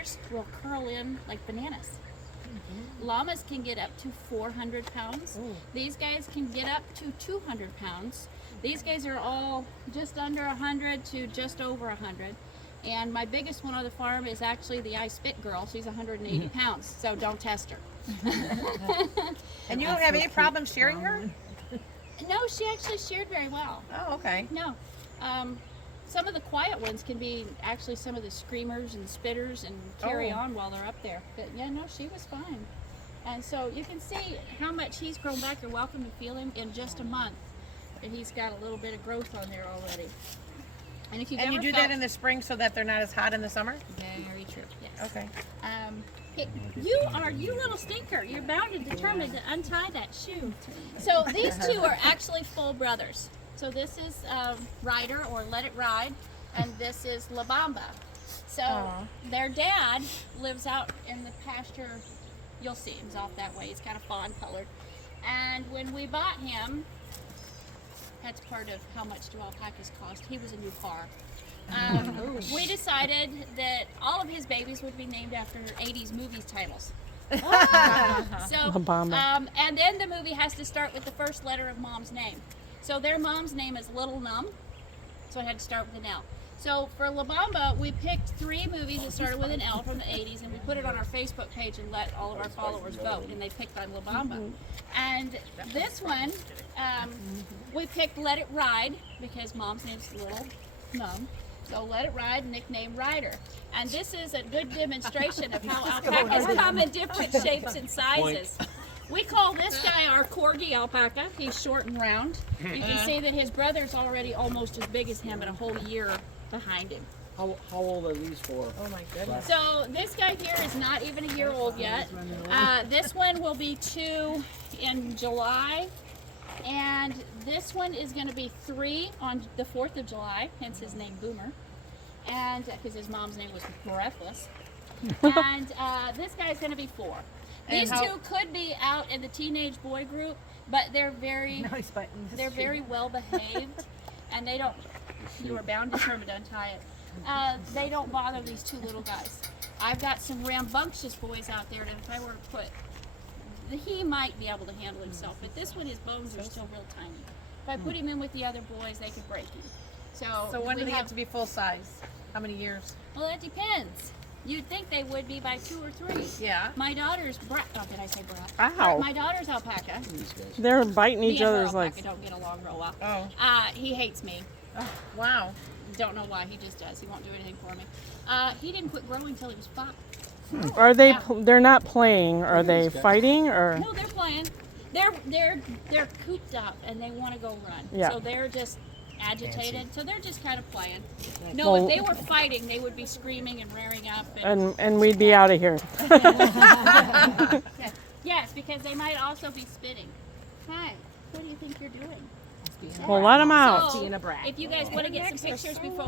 steers will curl in like bananas. Llamas can get up to 400 pounds. These guys can get up to 200 pounds. These guys are all just under 100 to just over 100. And my biggest one on the farm is actually the I Spit girl. She's 180 pounds, so don't test her. And you don't have any problem shearing her? No, she actually sheared very well. Oh, okay. No. Some of the quiet ones can be actually some of the screamers and spitters and carry on while they're up there. But yeah, no, she was fine. And so you can see how much he's grown back. You're welcome to feel him in just a month. And he's got a little bit of growth on there already. And if you've And you ever do felt, that in the spring so that they're not as hot in the summer? very true. Yes. Okay. You little stinker. You're bound and determined to untie that shoe. So these two are actually full brothers. So this is Ryder, or Let It Ride, and this is La Bamba. So their dad lives out in the pasture. You'll see him, he's off that way. He's kind of fawn colored. And when we bought him, that's part of how much do alpacas cost. He was a new car. We decided that all of his babies would be named after 80s movies titles. So, and then the movie has to start with the first letter of mom's name. So their mom's name is Little Numb, so I had to start with an L. So for La Bamba, we picked 3 movies that started with an L from the 80s, and we put it on our Facebook page and let all of our followers vote, and they picked on La Bamba. And this one, we picked Let It Ride, because mom's name's Little Numb. So Let It Ride, nicknamed Ryder. And this is a good demonstration of how alpacas come in different shapes and sizes. We call this guy our Corgi alpaca. He's short and round. You can see that his brother's already almost as big as him and a whole year behind him. How old are these for? Oh my goodness. So this guy here is not even a year old yet. This one will be 2 in July. And this one is going to be 3 on the 4th of July, hence his name Boomer. And because his mom's name was Breathless. And this guy's going to be 4. These two could be out in the teenage boy group, but they're very well behaved, and they don't. You are bound and determined to untie it. They don't bother these 2 little guys. I've got some rambunctious boys out there that if I were to put, he might be able to handle himself, but this one, his bones are still real tiny. If I put him in with the other boys, they could break him. So when do they have to be full size? How many years? Well, that depends. You'd think they would be by 2 or 3. Yeah. My daughter's brat. Oh, did I say brat? Ow. My daughter's alpaca. They're biting Me each and her other's legs. alpaca don't get along real well. Oh. He hates me. Oh, wow. Don't know why. He just does. He won't do anything for me. He didn't quit growing until he was 5. Are they? They're not playing. Are they fighting or? No, they're playing. They're cooped up and they want to go run. Yeah. So they're just agitated. So they're just kind of playing. No, if they were fighting, they would be screaming and rearing up. And we'd be out of here. Yes, because they might also be spitting. Hi. What do you think you're doing? Well, let them out. So, if you guys want to get some pictures before